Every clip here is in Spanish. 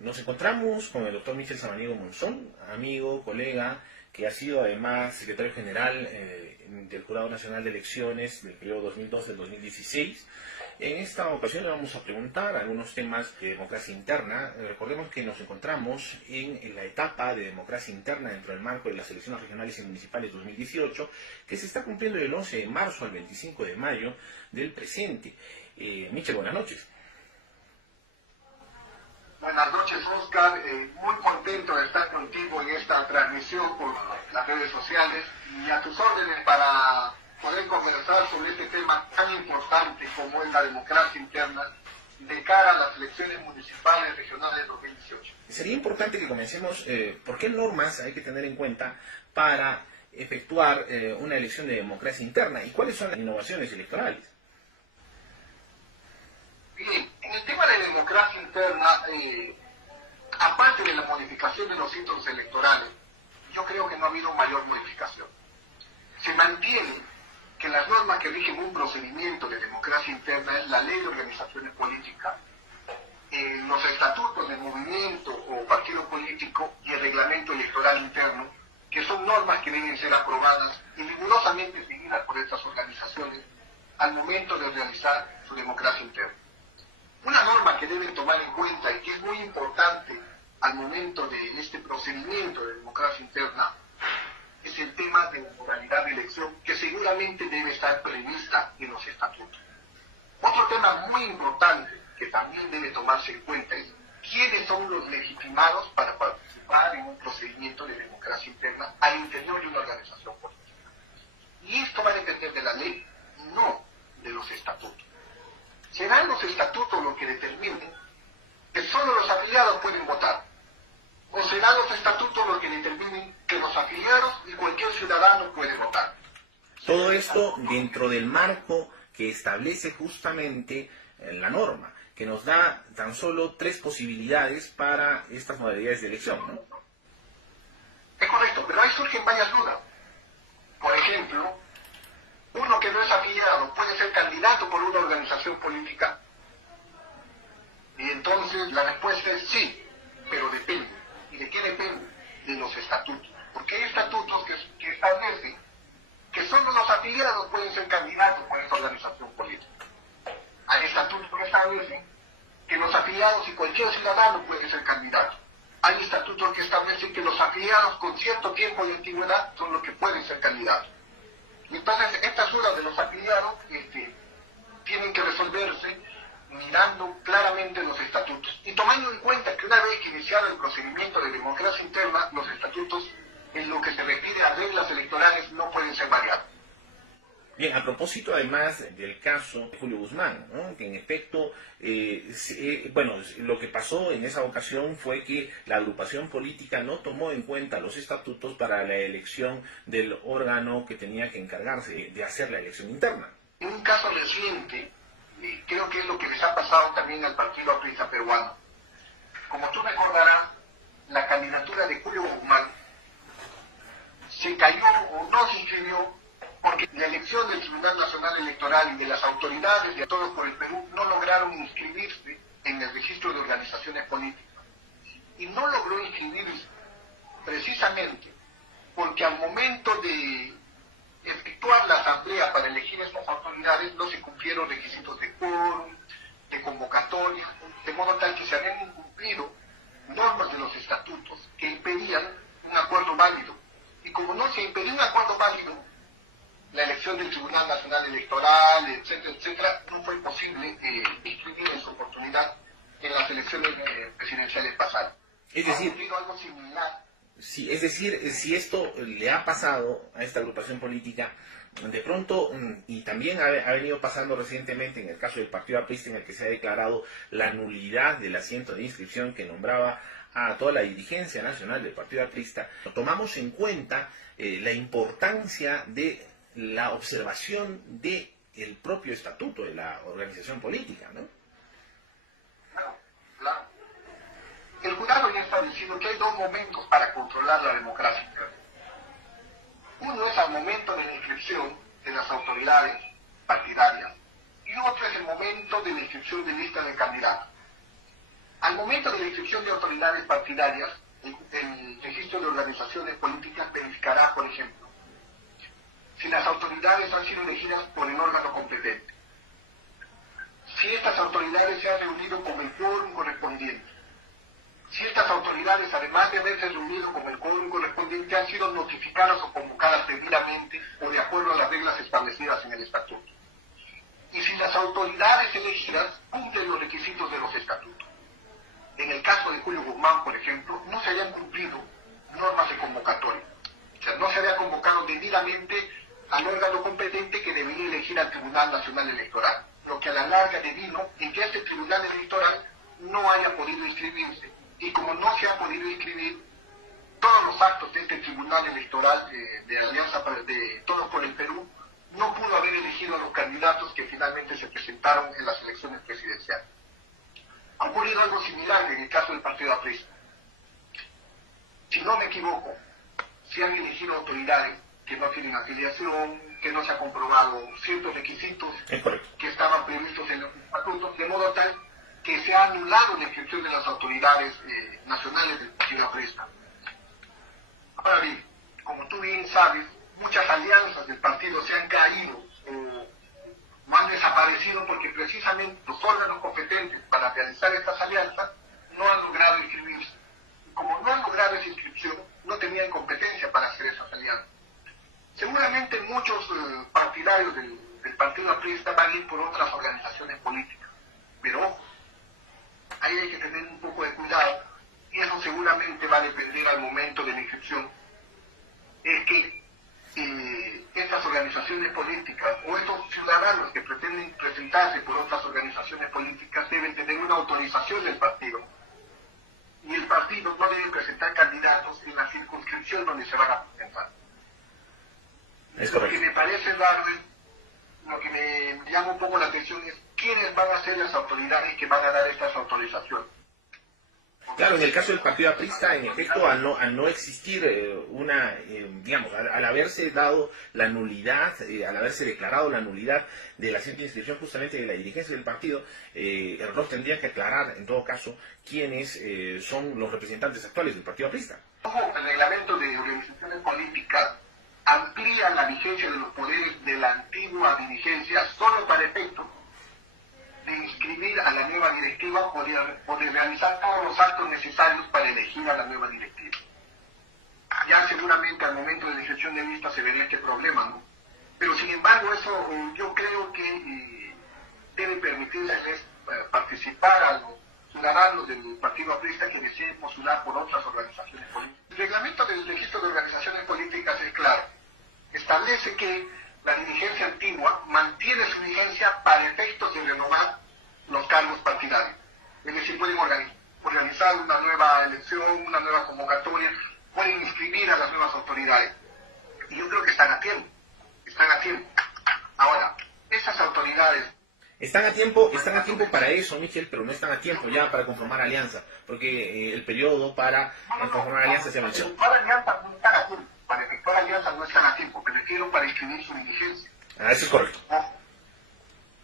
Nos encontramos con el doctor Michel Samaniego Monzón, amigo, colega, que ha sido además secretario general del Jurado Nacional de Elecciones del periodo 2012-2016. En esta ocasión le vamos a preguntar algunos temas de democracia interna. Recordemos que nos encontramos en la etapa de democracia interna dentro del marco de las elecciones regionales y municipales 2018, que se está cumpliendo del 11 de marzo al 25 de mayo del presente. Michel, buenas noches. Buenas noches, Oscar. Muy contento de estar contigo en esta transmisión por las redes sociales y a tus órdenes para poder conversar sobre este tema tan importante como es la democracia interna de cara a las elecciones municipales regionales 2018. Sería importante que comencemos por qué normas hay que tener en cuenta para efectuar una elección de democracia interna y cuáles son las innovaciones electorales. Bien, en el tema de democracia interna, aparte de la modificación de los hitos electorales, yo creo que no ha habido mayor modificación. Se mantiene que las normas que rigen un procedimiento de democracia interna es la ley de organizaciones políticas, los estatutos del movimiento o partido político y el reglamento electoral interno, que son normas que deben ser aprobadas y rigurosamente seguidas por estas organizaciones al momento de realizar su democracia interna. Una norma que deben tomar en cuenta y que es muy importante al momento de este procedimiento de democracia interna es el tema de la modalidad de elección, que seguramente debe estar prevista en los estatutos. Otro tema muy importante que también debe tomarse en cuenta es quiénes son los legitimados para participar en un procedimiento de democracia interna al interior de una organización política. Y esto va a depender de la ley, no de los estatutos. Serán los estatutos los que determinen que solo los afiliados pueden votar, o serán los estatutos los que determinen que los afiliados y cualquier ciudadano puede votar. Todo esto dentro del marco que establece justamente la norma, que nos da tan solo 3 posibilidades para estas modalidades de elección, ¿no? Es correcto, pero ahí surgen varias dudas. Por ejemplo, uno que no es afiliado puede ser candidato por una organización política. Y entonces la respuesta es sí, pero depende. ¿Y de qué depende? De los estatutos. Porque hay estatutos que establecen que solo los afiliados pueden ser candidatos por esa organización política. Hay estatutos que establecen que los afiliados y cualquier ciudadano puede ser candidato. Hay estatutos que establecen que los afiliados con cierto tiempo de antigüedad son los que pueden ser candidatos. Entonces, estas dudas de los afiliados tienen que resolverse mirando claramente los estatutos y tomando en cuenta que una vez que iniciado el procedimiento de democracia interna, los estatutos en lo que se refiere a reglas electorales no pueden ser variados. Bien, a propósito además del caso de Julio Guzmán, ¿no? Que en efecto, lo que pasó en esa ocasión fue que la agrupación política no tomó en cuenta los estatutos para la elección del órgano que tenía que encargarse de hacer la elección interna. En un caso reciente, creo que es lo que les ha pasado también al Partido Aprista Peruano. Como tú recordarás, la candidatura de Julio Guzmán se cayó o no se inscribió porque la elección del Tribunal Nacional Electoral y de las autoridades de todos por el Perú no lograron inscribirse en el registro de organizaciones políticas. Y no logró inscribirse precisamente porque al momento de efectuar la asamblea para elegir estas autoridades no se cumplieron requisitos de quórum, de convocatoria, de modo tal que se habían incumplido normas de los estatutos que impedían un acuerdo válido. Y como no se impedía un acuerdo válido, la elección del Tribunal Nacional Electoral, etcétera, etcétera, no fue posible inscribir en su oportunidad en las elecciones presidenciales pasadas. Es decir, algo similar. Sí, es decir, si esto le ha pasado a esta agrupación política, de pronto, y también ha venido pasando recientemente en el caso del Partido Aprista, en el que se ha declarado la nulidad del asiento de inscripción que nombraba a toda la dirigencia nacional del Partido Aprista, tomamos en cuenta la importancia de la observación del propio estatuto de la organización política, ¿no? Claro. El jurado ya ha establecido que hay 2 momentos para controlar la democracia interna. Uno es al momento de la inscripción de las autoridades partidarias y otro es el momento de la inscripción de listas de candidatos. Al momento de la inscripción de autoridades partidarias, el registro de organizaciones políticas verificará, por ejemplo, si las autoridades han sido elegidas por el órgano competente, si estas autoridades se han reunido con el quórum correspondiente, si estas autoridades, además de haberse reunido con el quórum correspondiente, han sido notificadas o convocadas debidamente o de acuerdo a las reglas establecidas en el estatuto, y si las autoridades elegidas cumplen los requisitos de los estatutos. En el caso de Julio Guzmán, por ejemplo, no se habían cumplido normas de convocatoria. O sea, no se había convocado debidamente al órgano competente que debería elegir al Tribunal Nacional Electoral, lo que a la larga devino en que este Tribunal Electoral no haya podido inscribirse. Y como no se ha podido inscribir, todos los actos de este Tribunal Electoral de Alianza de Todos por el Perú no pudo haber elegido a los candidatos que finalmente se presentaron en las elecciones presidenciales. Ha ocurrido algo similar en el caso del Partido Aprista. Si no me equivoco, se han elegido autoridades que no tienen afiliación, que no se ha comprobado ciertos requisitos que estaban previstos en los estatutos, de modo tal que se ha anulado la inscripción de las autoridades nacionales del Partido Aprista. Ahora bien, como tú bien sabes, muchas alianzas del partido se han caído o han desaparecido porque precisamente los órganos competentes para realizar estas alianzas no han logrado inscribirse. Y como no han logrado esa inscripción, no tenían competencia para hacer esas alianzas. Seguramente muchos partidarios del Partido Aprista van a ir por otras organizaciones políticas, pero ojo, ahí hay que tener un poco de cuidado, y eso seguramente va a depender al momento de la inscripción. Es que estas organizaciones políticas o estos ciudadanos que pretenden presentarse por otras organizaciones políticas deben tener una autorización del partido, y el partido no debe presentar candidatos en la circunscripción donde se van a presentar. Lo que me parece lo que me llama un poco la atención es quiénes van a ser las autoridades que van a dar estas autorizaciones. Claro, en el caso del Partido Aprista, en efecto, al no existir digamos, al haberse dado la nulidad, al haberse declarado la nulidad de la simple inscripción justamente de la dirigencia del partido, el RNOV tendría que aclarar, en todo caso, quiénes son los representantes actuales del Partido Aprista. El reglamento de organizaciones políticas amplía la vigencia de los poderes de la antigua dirigencia solo para efecto de inscribir a la nueva directiva o de realizar todos los actos necesarios para elegir a la nueva directiva. Ya seguramente al momento de la inscripción de lista se vería este problema, ¿no? Pero sin embargo eso yo creo que debe permitirles participar a los ciudadanos del Partido Aprista que deseen postular por otras organizaciones políticas. El reglamento del registro de organizaciones políticas es claro. Establece que la dirigencia antigua mantiene su vigencia para efectos de renovar los cargos partidarios. Es decir, pueden organizar una nueva elección, una nueva convocatoria, pueden inscribir a las nuevas autoridades. Y yo creo que están a tiempo. Ahora, esas autoridades... Están a tiempo para eso, Michel, pero no están a tiempo ya para conformar alianza, porque el periodo para conformar alianza se venció. Para efectuar alianzas no están a tiempo, me refiero para inscribir su diligencia. Eso es correcto.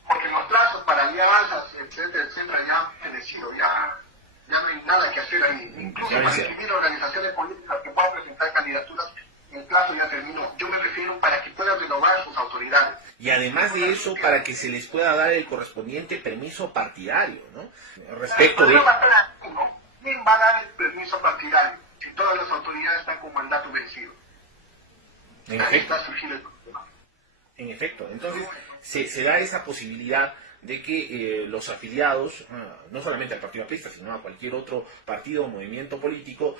Porque los plazos para alianzas, etcétera, ya han fenecido, ya no hay nada que hacer ahí. Incluso para inscribir organizaciones políticas que puedan presentar candidaturas, el plazo ya terminó. Yo me refiero para que puedan renovar sus autoridades. Y además de eso, para que se les pueda dar el correspondiente permiso partidario, ¿no? Respecto de... ¿Quién va a dar el permiso partidario si todas las autoridades están con mandato vencido? En efecto, entonces se da esa posibilidad de que los afiliados, no solamente al Partido Aprista, sino a cualquier otro partido o movimiento político,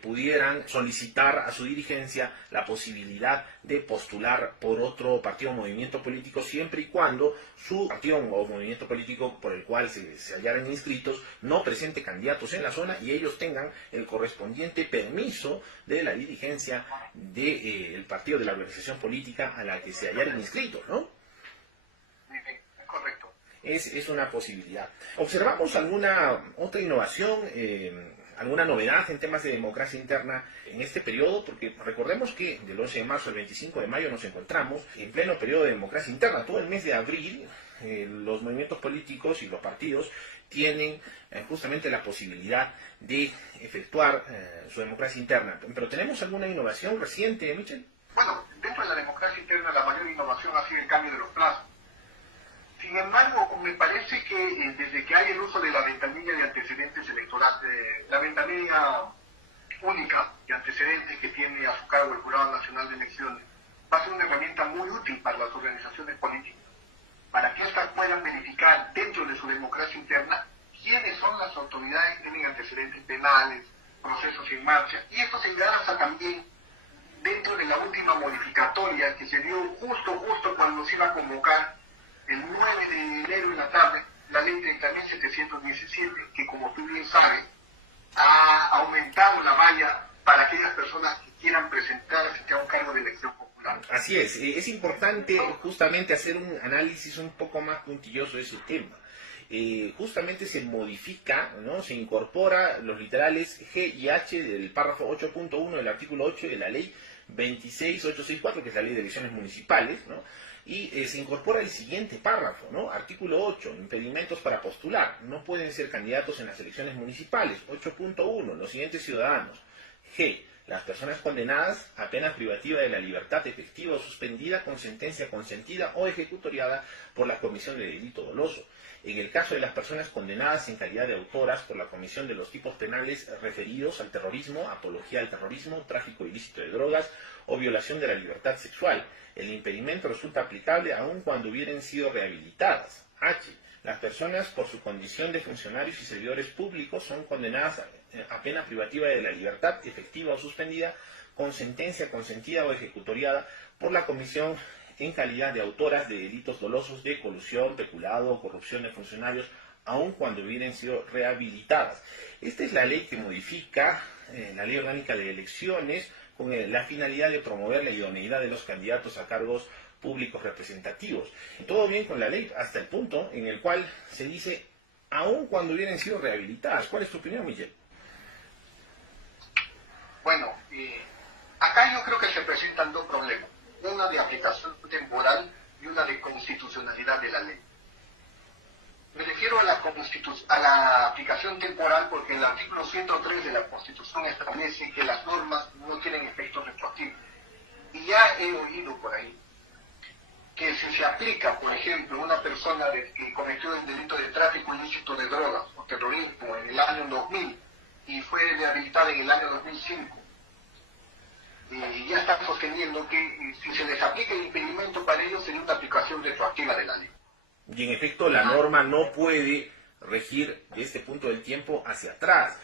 pudieran solicitar a su dirigencia la posibilidad de postular por otro partido o movimiento político, siempre y cuando su partido o movimiento político por el cual se hallaran inscritos no presente candidatos en la zona y ellos tengan el correspondiente permiso de la dirigencia del partido, de la organización política a la que se hallaran inscritos, ¿no? Correcto. Es una posibilidad. ¿Observamos alguna otra innovación, alguna novedad en temas de democracia interna en este periodo? Porque recordemos que del 11 de marzo al 25 de mayo nos encontramos en pleno periodo de democracia interna. Todo el mes de abril los movimientos políticos y los partidos tienen justamente la posibilidad de efectuar su democracia interna. Pero ¿tenemos alguna innovación reciente, Michel? Bueno, dentro de la democracia interna la mayor innovación ha sido el cambio de los plazos. Sin embargo, me parece que desde que hay el uso de la ventanilla de antecedentes electorales, la ventanilla única de antecedentes que tiene a su cargo el Jurado Nacional de Elecciones, va a ser una herramienta muy útil para las organizaciones políticas, para que éstas puedan verificar dentro de su democracia interna quiénes son las autoridades que tienen antecedentes penales, procesos en marcha, y esto se engarza también dentro de la última modificatoria que se dio justo cuando se iba a convocar el 9 de enero en la tarde, la ley 30.717, que como tú bien sabes, ha aumentado la valla para aquellas personas que quieran presentarse a un cargo de elección popular. Así es importante justamente hacer un análisis un poco más puntilloso de ese tema. Justamente se modifica, ¿no? Se incorpora los literales G y H del párrafo 8.1 del artículo 8 de la ley 26864, que es la ley de elecciones municipales, ¿no? Y se incorpora el siguiente párrafo, ¿no? Artículo 8, impedimentos para postular. No pueden ser candidatos en las elecciones municipales. 8.1, los siguientes ciudadanos. G, las personas condenadas a pena privativa de la libertad efectiva o suspendida con sentencia consentida o ejecutoriada por la comisión de delito doloso. En el caso de las personas condenadas en calidad de autoras por la comisión de los tipos penales referidos al terrorismo, apología al terrorismo, tráfico ilícito de drogas o violación de la libertad sexual, el impedimento resulta aplicable aun cuando hubieran sido rehabilitadas. H. Las personas por su condición de funcionarios y servidores públicos son condenadas a pena privativa de la libertad efectiva o suspendida con sentencia consentida o ejecutoriada por la comisión en calidad de autoras de delitos dolosos de colusión, peculado o corrupción de funcionarios, aun cuando hubieran sido rehabilitadas. Esta es la ley que modifica la Ley Orgánica de Elecciones con la finalidad de promover la idoneidad de los candidatos a cargos públicos representativos. Todo bien con la ley hasta el punto en el cual se dice, aun cuando hubieran sido rehabilitadas. ¿Cuál es tu opinión, Miguel? Bueno, acá yo creo que se presentan dos problemas. Una de aplicación temporal y una de constitucionalidad de la ley. Me refiero a la aplicación temporal porque el artículo 103 de la Constitución establece que las normas no tienen efectos retroactivos. Y ya he oído por ahí que si se aplica, por ejemplo, una persona que cometió el delito de tráfico ilícito de drogas o terrorismo en el año 2000 y fue rehabilitada en el año 2005, ya están sosteniendo que si se les aplica el impedimento para ellos sería una aplicación retroactiva de la ley. Y en efecto la norma no puede regir de este punto del tiempo hacia atrás.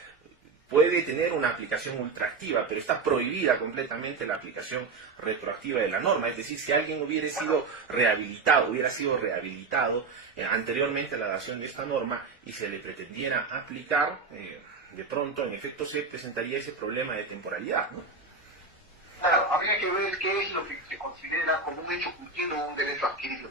Puede tener una aplicación ultraactiva, pero está prohibida completamente la aplicación retroactiva de la norma. Es decir, si alguien hubiera sido rehabilitado anteriormente a la dación de esta norma y se le pretendiera aplicar, de pronto en efecto se presentaría ese problema de temporalidad, ¿no? Claro, habría que ver qué es lo que se considera como un hecho cumplido o un derecho adquirido.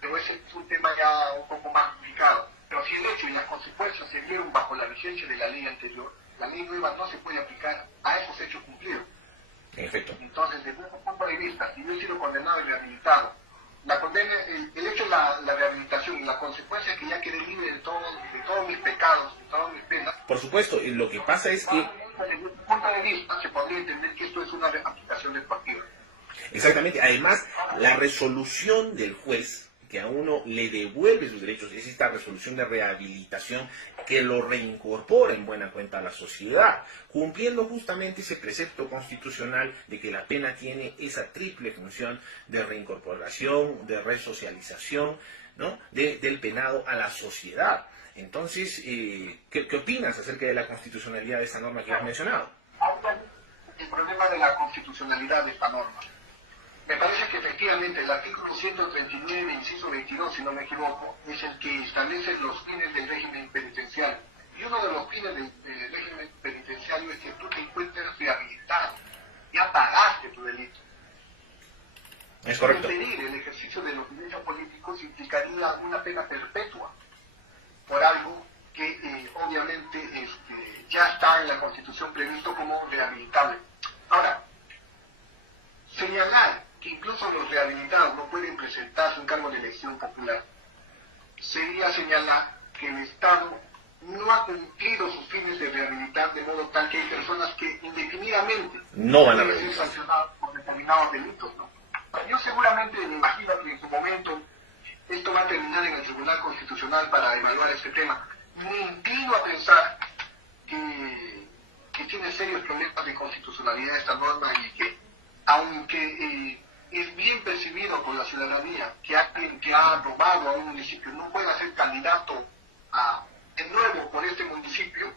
Pero ese es un tema ya un poco más complicado. Pero si el hecho y las consecuencias se dieron bajo la vigencia de la ley anterior, la ley nueva no se puede aplicar a esos hechos cumplidos. En efecto. Entonces, desde ese punto de vista, si yo he sido condenado y rehabilitado, la condena, el hecho de la rehabilitación y la consecuencia es que ya quedé libre de todos mis pecados, de todas mis penas. Por supuesto, y lo que pasa es que... Desde ese punto de vista, se podría entender que esto es una aplicación retroactiva. Exactamente. Además, la resolución del juez que a uno le devuelve sus derechos es esta resolución de rehabilitación que lo reincorpora en buena cuenta a la sociedad, cumpliendo justamente ese precepto constitucional de que la pena tiene esa triple función de reincorporación, de resocialización, ¿no? del penado a la sociedad. Entonces, ¿qué opinas acerca de la constitucionalidad de esta norma que has mencionado? El problema de la constitucionalidad de esta norma. Me parece que efectivamente el artículo 139, inciso 22, si no me equivoco, es el que establece los fines del régimen penitenciario. Y uno de los fines del régimen penitenciario es que tú te encuentres rehabilitado. Ya pagaste tu delito. Es correcto. Impedir el ejercicio de los derechos políticos implicaría una pena perpetua por algo que obviamente ya está en la Constitución previsto como rehabilitable. Ahora, señalar que incluso los rehabilitados no pueden presentarse un cargo de elección popular sería señalar que el Estado no ha cumplido sus fines de rehabilitar, de modo tal que hay personas que indefinidamente no van a pueden ser sancionadas por determinados delitos, ¿no? Yo seguramente me imagino que en su momento esto va a terminar en el Tribunal Constitucional para evaluar este tema. Me inclino a pensar que tiene serios problemas de constitucionalidad esta norma y que, aunque es bien percibido por la ciudadanía que alguien que ha robado a un municipio no pueda ser candidato de nuevo por este municipio,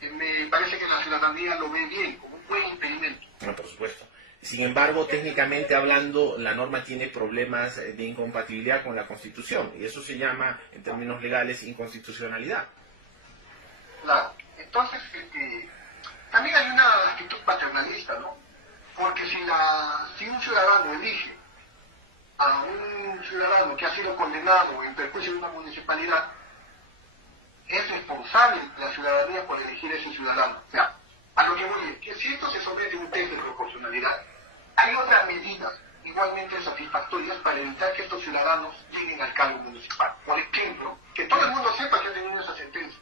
me parece que la ciudadanía lo ve bien, como un buen impedimento. No, por supuesto. Sin embargo, técnicamente hablando, la norma tiene problemas de incompatibilidad con la Constitución, y eso se llama, en términos legales, inconstitucionalidad. Claro. Entonces, también hay una actitud paternalista, ¿no? Porque si un ciudadano elige a un ciudadano que ha sido condenado en perjuicio de una municipalidad, es responsable la ciudadanía por elegir a ese ciudadano. O sea, a lo que voy es que si esto se somete a un test de proporcionalidad, hay otras medidas igualmente satisfactorias para evitar que estos ciudadanos lleguen al cargo municipal. Por ejemplo, que todo el mundo sepa que ha tenido esa sentencia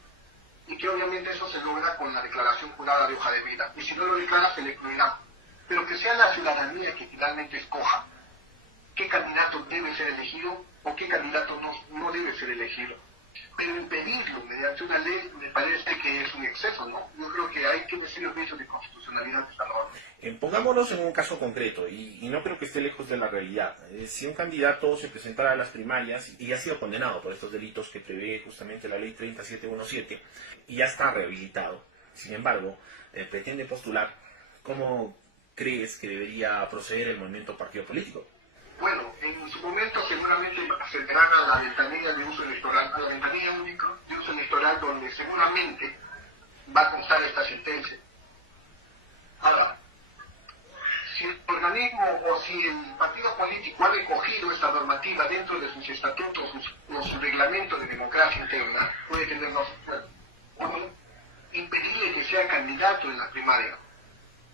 y que obviamente eso se logra con la declaración jurada de hoja de vida. Y si no lo declara, se le excluirá. Pero que sea la ciudadanía que finalmente escoja qué candidato debe ser elegido o qué candidato no debe ser elegido. Pero impedirlo mediante una ley me parece que es un exceso, ¿no? Yo creo que hay que decir los derechos de constitucionalidad de esta norma. Pongámonos en un caso concreto, y no creo que esté lejos de la realidad. Si un candidato se presentara a las primarias y ha sido condenado por estos delitos que prevé justamente la ley 30717 y ya está rehabilitado, sin embargo, pretende postular, ¿cómo crees que debería proceder el movimiento partido político? Bueno, en su momento seguramente accederán a la ventanilla de uso electoral, a la ventanilla única de uso electoral, donde seguramente va a constar esta sentencia. Ahora, si el organismo o si el partido político ha recogido esta normativa dentro de sus estatutos o su reglamento de democracia interna, puede tener dos opciones. Uno, impedirle que sea candidato en la primaria,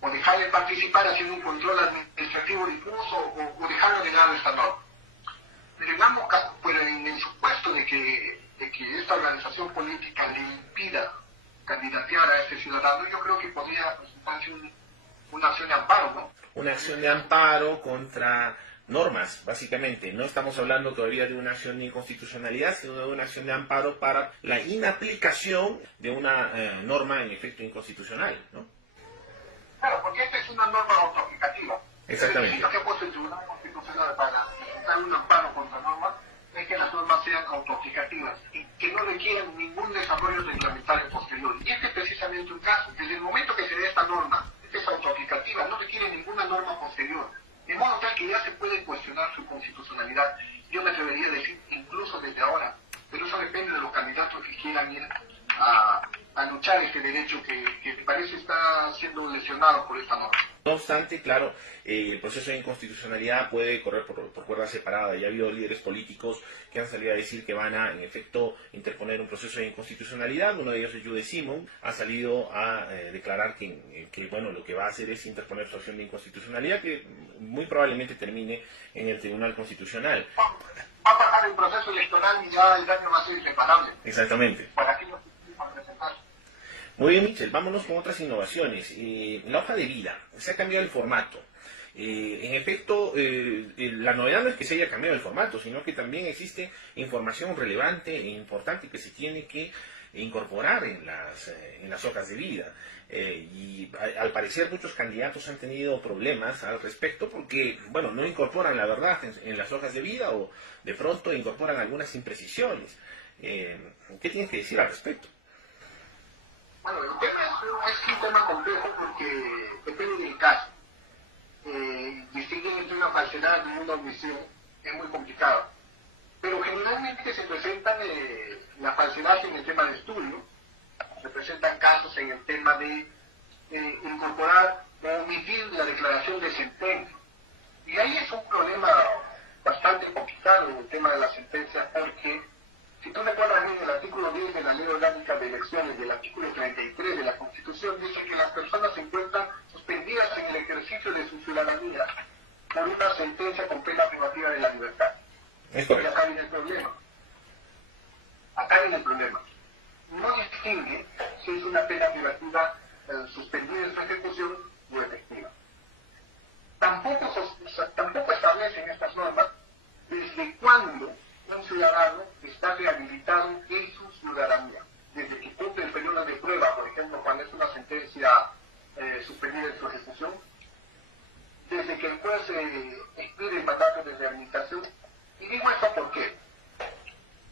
o dejarle participar haciendo un control administrativo difuso, o dejarlo de lado esta norma. Pero en el supuesto de que esta organización política le impida candidatear a este ciudadano, yo creo que podría presentarse una acción de amparo, ¿no? Una acción de amparo contra normas, básicamente. No estamos hablando todavía de una acción de inconstitucionalidad, sino de una acción de amparo para la inaplicación de una norma en efecto inconstitucional, ¿no? Claro, porque esta es una norma autoaplicativa. Exactamente. Lo que ha puesto el Tribunal Constitucional para presentar un amparo contra normas es que las normas sean autoaplicativas y que no requieran ningún desarrollo reglamentario posterior. Y este es precisamente un caso. Desde el momento que se dé esta norma, es autoaplicativa, no requiere ninguna norma posterior. De modo tal que ya se puede cuestionar su constitucionalidad. Yo me atrevería a decir incluso desde ahora. Pero eso depende de los candidatos que quieran ir a luchar este derecho que parece está siendo lesionado por esta norma. No obstante, claro, el proceso de inconstitucionalidad puede correr por cuerda separada. Ya ha habido líderes políticos que han salido a decir que van a, en efecto, interponer un proceso de inconstitucionalidad. Uno de ellos es Jude Simon, ha salido a declarar que, bueno, lo que va a hacer es interponer su acción de inconstitucionalidad, que muy probablemente termine en el Tribunal Constitucional. Va a pasar el proceso electoral y ya el daño va a ser irreparable. Exactamente. Para aquellos que van a presentar. Muy bien, Michel, vámonos con otras innovaciones. La hoja de vida, se ha cambiado el formato. En efecto, la novedad no es que se haya cambiado el formato, sino que también existe información relevante e importante que se tiene que incorporar en las hojas de vida. Y al parecer muchos candidatos han tenido problemas al respecto porque, bueno, no incorporan la verdad en las hojas de vida o de pronto incorporan algunas imprecisiones. ¿Qué tienes que decir al respecto? Bueno, el tema es un tema complejo porque depende del caso. Distinguir entre una falsedad y una omisión es muy complicado. Pero generalmente se presentan la falsedad en el tema de estudio, se presentan casos en el tema de incorporar o omitir la declaración de sentencia. Y ahí es un problema bastante complicado en el tema de la sentencia porque si tú recuerdas bien el artículo 10 de la Ley Orgánica de Elecciones y el artículo 33 de la Constitución, dice que las personas se encuentran suspendidas en el ejercicio de su ciudadanía por una sentencia con pena privativa de la libertad. Es correcto. Ya saben el problema. Acá viene el problema. No distingue si es una pena privativa suspendida en su ejecución o efectiva. Tampoco establecen estas normas desde cuándo un ciudadano está rehabilitado en su ciudadanía. Desde que cumple el periodo de prueba, por ejemplo, cuando es una sentencia suspendida en su ejecución, desde que el juez expide el mandato de rehabilitación. Y digo esto ¿por qué?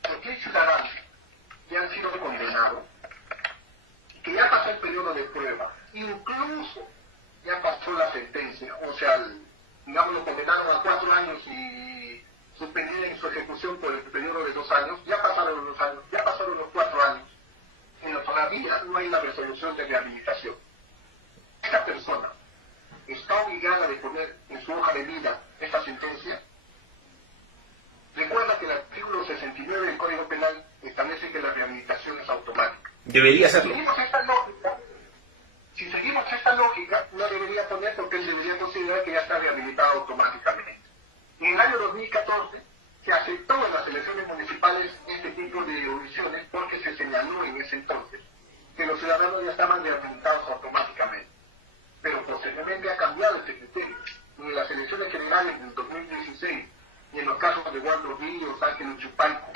Porque hay ciudadanos que han sido condenados, que ya pasó el periodo de prueba, incluso ya pasó la sentencia, o sea, digamos, lo condenaron a 4 años y suspendida en su ejecución por el periodo de 2 años, ya pasaron los años, ya pasaron los 4 años, pero todavía no hay una resolución de rehabilitación. Esta persona está obligada de poner en su hoja de vida esta sentencia. Recuerda que el artículo 69 del Código Penal establece que la rehabilitación es automática. Debería serlo. Si seguimos esta lógica, no debería poner porque él debería considerar que ya está rehabilitado automáticamente. En el año 2014 se aceptó en las elecciones municipales este tipo de omisiones porque se señaló en ese entonces que los ciudadanos ya estaban rehabilitados automáticamente. Pero posteriormente ha cambiado este criterio. En las elecciones generales del 2016 y en los casos de Juan Rodríguez, Ángel Chupaico,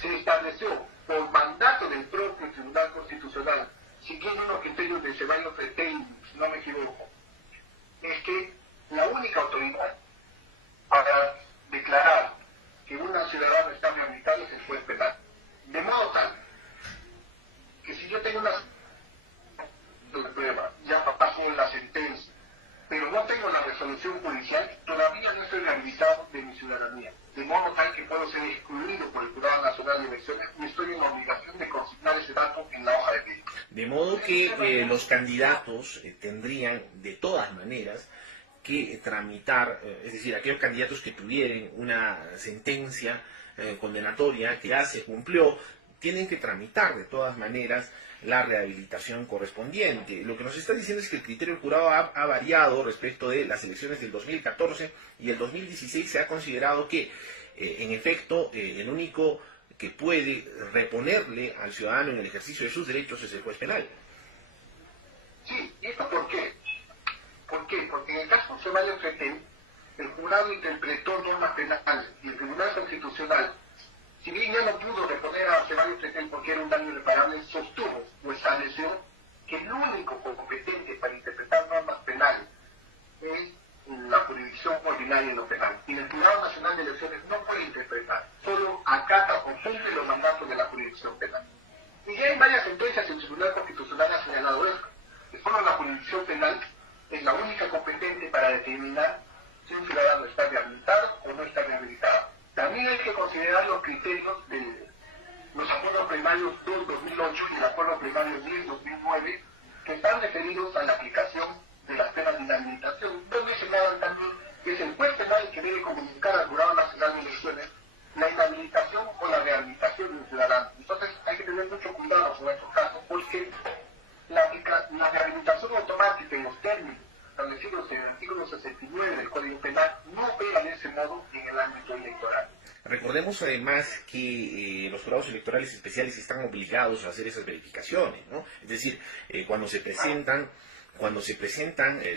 se estableció por mandato del propio Tribunal Constitucional, siguiendo los criterios de Ceballos Fretel, si no me equivoco, es que la única autoridad para declarar que una ciudadana está rehabilitada es el juez penal. De modo tal que si yo tengo una prueba, ya pasó la sentencia, pero no tengo la resolución judicial, todavía no estoy rehabilitado de mi ciudadanía. De modo tal que puedo ser excluido por el Jurado Nacional de Elecciones y estoy en la obligación de consignar ese dato en la hoja de vida. De modo que los candidatos tendrían de todas maneras que tramitar, es decir, aquellos candidatos que tuvieran una sentencia condenatoria que ya se cumplió, tienen que tramitar de todas maneras la rehabilitación correspondiente. Lo que nos está diciendo es que el criterio del jurado ha variado respecto de las elecciones del 2014 y el 2016 se ha considerado que, en efecto, el único que puede reponerle al ciudadano en el ejercicio de sus derechos es el juez penal. Sí, ¿y esto por qué? ¿Por qué? Porque en el caso de Ceballos Fretel, el jurado interpretó normas penales y el Tribunal Constitucional, si bien ya no pudo reponer a Ceballos Fretel porque era un daño irreparable, sostuvo o estableció que el único competente para interpretar normas penales es la jurisdicción ordinaria en lo penal. Y el Jurado Nacional de Elecciones no puede interpretar, solo acata o cumple los mandatos de la jurisdicción penal. Y ya en varias sentencias el Tribunal Constitucional ha señalado esto, que solo la jurisdicción penal es la única competente para determinar si un ciudadano está rehabilitado o no está rehabilitado. También hay que considerar los criterios de los acuerdos primarios 2-2008 y el acuerdo primario 10-2009 que están referidos a la aplicación de las penas de inhabilitación, donde señalan también que es el juez penal que debe comunicar al Jurado Nacional de Elecciones la inhabilitación o la rehabilitación de un ciudadano. Entonces hay que tener mucho cuidado con estos casos porque la rehabilitación automática en los términos establecidos en el artículo 69 del Código Penal no opera de ese modo en el ámbito electoral. Recordemos además que los jurados electorales especiales están obligados a hacer esas verificaciones, ¿no? Es decir, cuando se presentan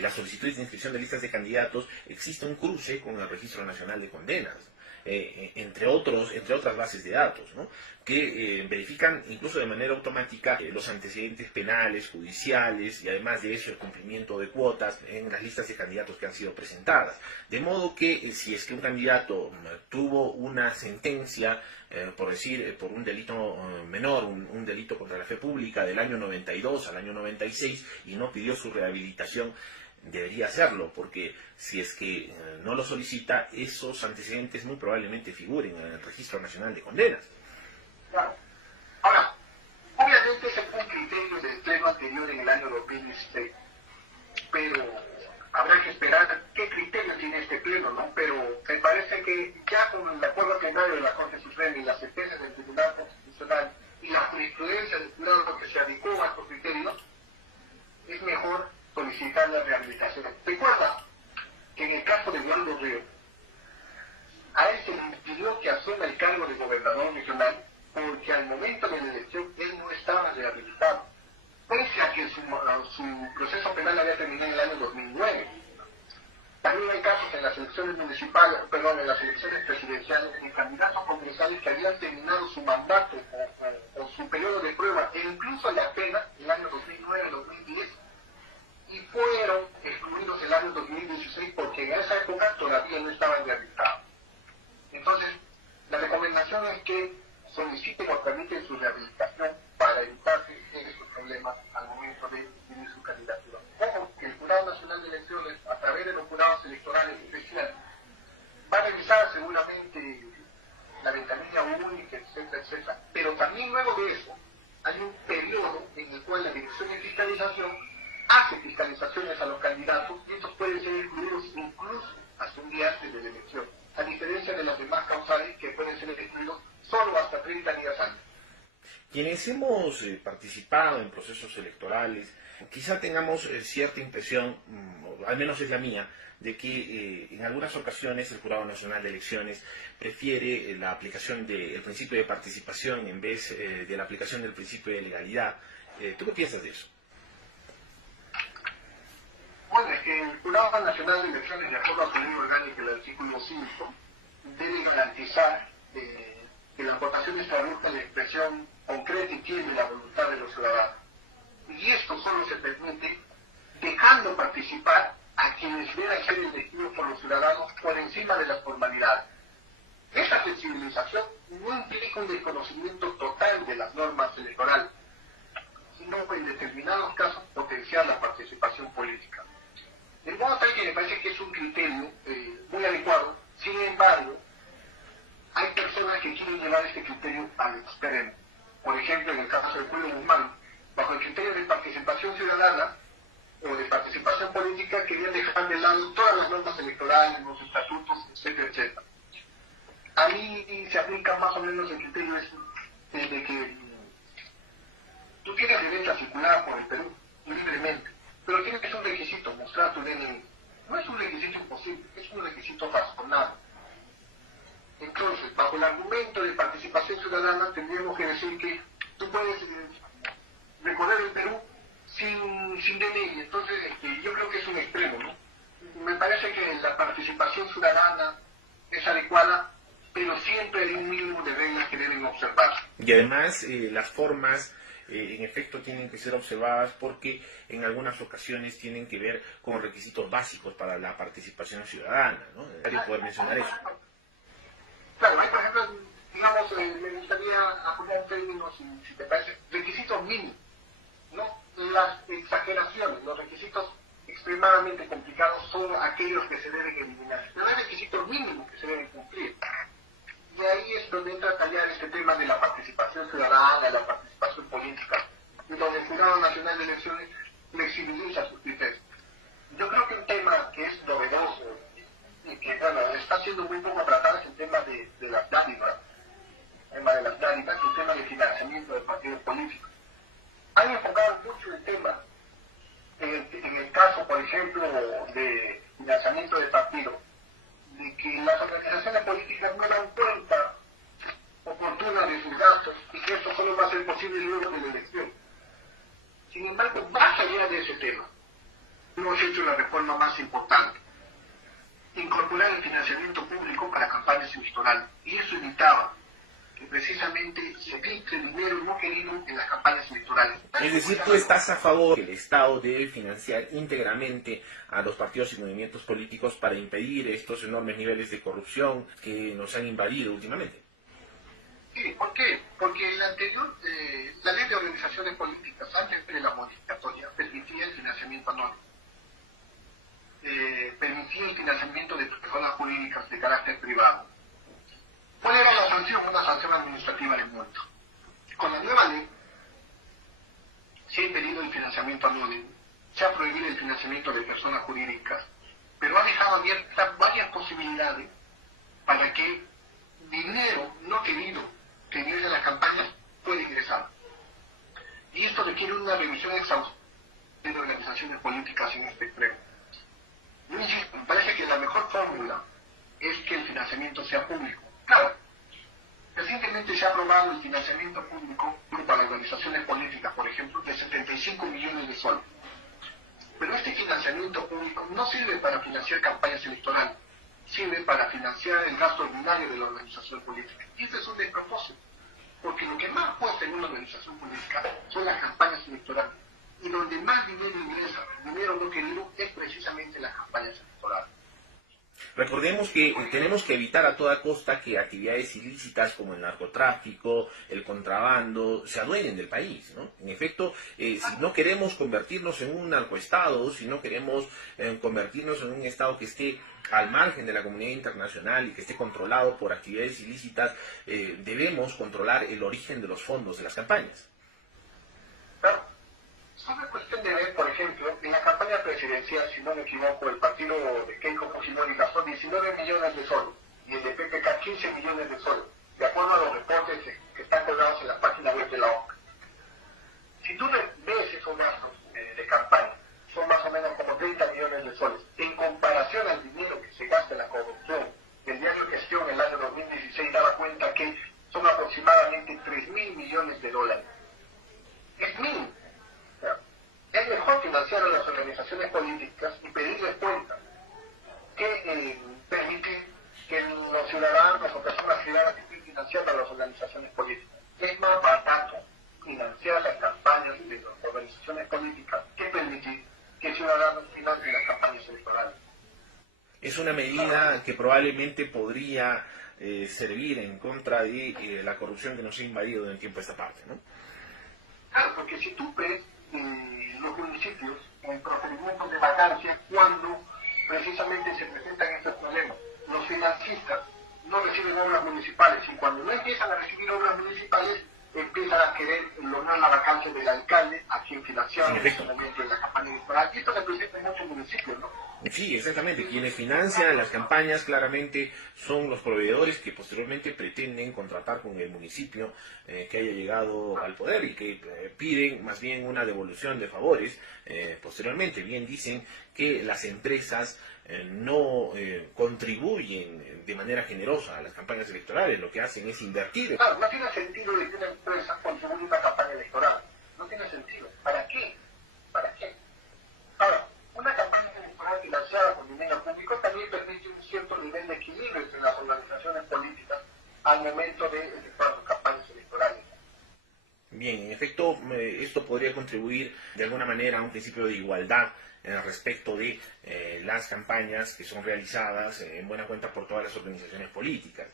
las solicitudes de inscripción de listas de candidatos, existe un cruce con el Registro Nacional de Condenas, entre otras bases de datos, ¿no? Que verifican incluso de manera automática los antecedentes penales, judiciales y además de eso el cumplimiento de cuotas en las listas de candidatos que han sido presentadas. De modo que si es que un candidato tuvo una sentencia, por decir, por un delito menor, un delito contra la fe pública del año 92 al año 96 y no pidió su rehabilitación, debería hacerlo, porque si es que no lo solicita, esos antecedentes muy probablemente figuren en el Registro Nacional de Condenas. Claro. Ahora, obviamente ese fue un criterio del pleno anterior en el año 2016, pero habrá que esperar qué criterio tiene este pleno, ¿no? Pero me parece que ya con el acuerdo plenario de la Corte Suprema y las sentencias del Tribunal Constitucional y la jurisprudencia del jurado que se adicó a estos criterios, es mejor solicitar la rehabilitación. Recuerda que en el caso de Eduardo Río, a él se le impidió que asuma el cargo de gobernador regional porque al momento de la elección él no estaba rehabilitado, pese a que su proceso penal había terminado en el año 2009. También hay casos en las elecciones municipales, perdón, en las elecciones presidenciales, de candidatos congresales que habían terminado su mandato o su periodo de prueba, e incluso la pena, el año 2009-2010, y fueron excluidos el año 2016 porque en esa época todavía no estaban rehabilitados. Entonces, la recomendación es que soliciten o tramiten su rehabilitación para evitarse esos problemas al momento de definir su candidatura. Ojo, que el Jurado Nacional de Elecciones, a través de los jurados electorales especiales, va a revisar seguramente la ventanilla única, etcétera, etcétera. Pero también luego de eso, hay un periodo en el cual la Dirección de Fiscalización hace fiscalizaciones a los candidatos y estos pueden ser excluidos incluso hasta un día antes de la elección, a diferencia de los demás causales que pueden ser excluidos solo hasta 30 días antes. Quienes hemos participado en procesos electorales, quizá tengamos cierta impresión, al menos es la mía, de que en algunas ocasiones el Jurado Nacional de Elecciones prefiere la aplicación del principio de participación en vez de la aplicación del principio de legalidad. ¿Tú qué piensas de eso? Bueno, es que el Jurado Nacional de Elecciones, de acuerdo a su ley orgánica, el artículo 5, debe garantizar que las votaciones traduzcan la expresión concreta y tiene la voluntad de los ciudadanos. Y esto solo se permite dejando participar a quienes deban ser elegidos por los ciudadanos por encima de las formalidades. Esta flexibilización no implica un desconocimiento total de las normas electorales, sino en determinados casos potenciar la participación política. De modo tal que me parece que es un criterio muy adecuado. Sin embargo, hay personas que quieren llevar este criterio al extremo. Por ejemplo, en el caso del pueblo Guzmán, bajo el criterio de participación ciudadana o de participación política, querían dejar de lado todas las normas electorales, los estatutos, etcétera, etcétera. Ahí se aplica más o menos el criterio de que tú tienes derecho a circular por el Perú libremente, pero tienes un requisito, mostrar tu DNI. No es un requisito imposible, es un requisito razonable. Entonces, bajo el argumento de participación ciudadana, tendríamos que decir que tú puedes recorrer el Perú sin DNI. Entonces, yo creo que es un extremo, ¿no? Me parece que la participación ciudadana es adecuada, pero siempre hay un mínimo de reglas que deben observarse. Y además, las formas en efecto tienen que ser observadas porque en algunas ocasiones tienen que ver con requisitos básicos para la participación ciudadana, ¿no? Es necesario poder mencionar eso. Claro, hay, por ejemplo, digamos, me gustaría apoyar términos, si te parece, requisitos mínimos, ¿no? Las exageraciones, los requisitos extremadamente complicados son aquellos que se deben eliminar. Pero hay requisitos mínimos que se deben cumplir. Y ahí es donde entra a tallar este tema de la participación ciudadana, la participación política, y donde el Jurado Nacional de Elecciones flexibiliza sus criterios. Yo creo que un tema que es novedoso y que, bueno, está siendo muy poco tratado es el tema de las dádivas, el tema de financiamiento de partidos políticos. Han enfocado mucho el tema, en el caso, por ejemplo, de financiamiento de partidos, de que las organizaciones políticas no dan cuenta oportuna de sus gastos y que esto solo va a ser posible luego de la elección. Sin embargo, más allá de ese tema, hemos hecho la reforma más importante: incorporar el financiamiento público para campañas electorales, y eso evitaba que precisamente se filtre dinero no querido en las campañas electorales. Es decir, tú estás a favor de que el Estado debe financiar íntegramente a los partidos y movimientos políticos para impedir estos enormes niveles de corrupción que nos han invadido últimamente. Sí, ¿por qué? Porque la anterior, la ley de organizaciones políticas, antes de la modificatoria, permitía el financiamiento anónimo. Permitía el financiamiento de personas jurídicas de carácter privado. ¿Cuál era la sanción? Una sanción administrativa de multa. Con la nueva ley se ha impedido el financiamiento anónimo, se ha prohibido el financiamiento de personas jurídicas, pero ha dejado abiertas varias posibilidades para que dinero no querido que ingrese a las campañas pueda ingresar. Y esto requiere una revisión exhaustiva de organizaciones políticas en este extremo. Yo insisto, me parece que la mejor fórmula es que el financiamiento sea público. Claro, es Recientemente se ha aprobado el financiamiento público para organizaciones políticas, por ejemplo, de 75 millones de soles. Pero este financiamiento público no sirve para financiar campañas electorales, sirve para financiar el gasto ordinario de la organización política. Y este es un despropósito, porque lo que más cuesta en una organización política son las campañas electorales. Y donde más dinero ingresa, dinero no querido, es precisamente las campañas electorales. Recordemos que tenemos que evitar a toda costa que actividades ilícitas como el narcotráfico, el contrabando, se adueñen del país, ¿no? En efecto, si no queremos convertirnos en un narcoestado, si no queremos convertirnos en un estado que esté al margen de la comunidad internacional y que esté controlado por actividades ilícitas, debemos controlar el origen de los fondos de las campañas. Claro. Es una cuestión de ver, por ejemplo, en la campaña presidencial, si no me equivoco, el partido de Keiko Fujimori gastó 19 millones de soles y el de PPK 15 millones de soles, de acuerdo a los reportes que están colgados en la página web de la ONU. Si tú ves esos gastos de campaña, son más o menos como 30 millones de soles, en comparación al dinero que se gasta en la corrupción. El diario Gestión, el año 2016, daba cuenta que son aproximadamente 3.000 millones de dólares. Es mínimo. Es mejor financiar a las organizaciones políticas y pedirles cuentas que permitir que los ciudadanos o personas privadas estén financiando a las organizaciones políticas. Es más barato financiar las campañas de las organizaciones políticas que permitir que ciudadanos financien las campañas electorales. Es una medida que probablemente podría servir en contra de la corrupción que nos ha invadido en el tiempo esta parte, ¿no? Claro, porque si tú ves los municipios en procedimientos de vacancia cuando precisamente se presentan estos problemas, los financistas no reciben obras municipales y cuando no empiezan a recibir obras municipales empiezan a querer lograr la vacancia del alcalde a quien financiaron en la campaña electoral. Y esto se presenta en muchos municipios, ¿no? Sí, exactamente. Quienes financian las campañas claramente son los proveedores que posteriormente pretenden contratar con el municipio que haya llegado al poder y que piden más bien una devolución de favores. Posteriormente, bien dicen que las empresas no contribuyen de manera generosa a las campañas electorales, lo que hacen es invertir. Claro, no tiene sentido de que una empresa contribuya a una campaña electoral. No tiene sentido. ¿Para qué? ¿Para qué? Ahora, una campaña electoral financiada con dinero público también permite un cierto nivel de equilibrio entre las organizaciones políticas al momento de efectuar sus campañas electorales. Bien, en efecto, esto podría contribuir de alguna manera a un principio de igualdad respecto de las campañas que son realizadas en buena cuenta por todas las organizaciones políticas.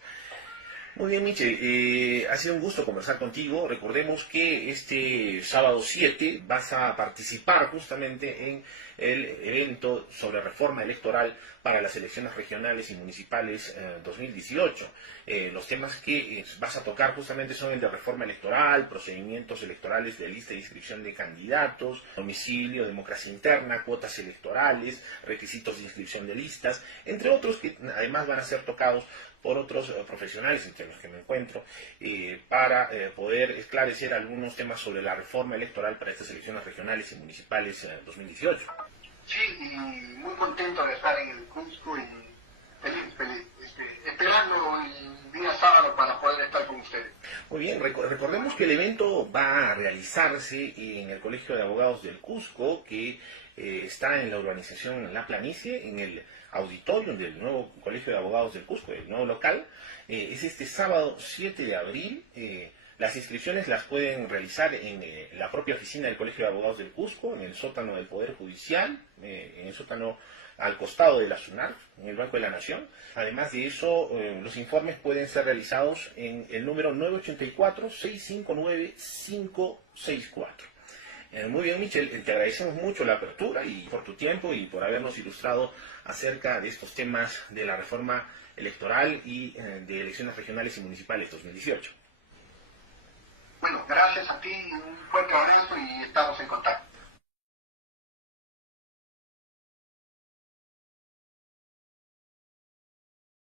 Muy bien, Michel, ha sido un gusto conversar contigo. Recordemos que este sábado 7 vas a participar justamente en el evento sobre reforma electoral para las elecciones regionales y municipales 2018. Los temas que vas a tocar justamente son el de reforma electoral, procedimientos electorales de lista de inscripción de candidatos, domicilio, democracia interna, cuotas electorales, requisitos de inscripción de listas, entre otros que además van a ser tocados por otros profesionales entre los que me encuentro, para poder esclarecer algunos temas sobre la reforma electoral para estas elecciones regionales y municipales 2018. Sí, y muy contento de estar en el Cusco y feliz, esperando el día sábado para poder estar con ustedes. Muy bien, recordemos que el evento va a realizarse en el Colegio de Abogados del Cusco, que está en la urbanización La Planicie, en el auditorio del nuevo Colegio de Abogados del Cusco, el nuevo local. Es este sábado 7 de abril. Las inscripciones las pueden realizar en la propia oficina del Colegio de Abogados del Cusco, en el sótano del Poder Judicial, en el sótano al costado de la SUNAR, en el Banco de la Nación. Además de eso, los informes pueden ser realizados en el número 984-659-564. Muy bien, Michel, te agradecemos mucho la apertura y por tu tiempo y por habernos ilustrado acerca de estos temas de la reforma electoral y de elecciones regionales y municipales 2018. Bueno, gracias a ti, un fuerte abrazo y estamos en contacto.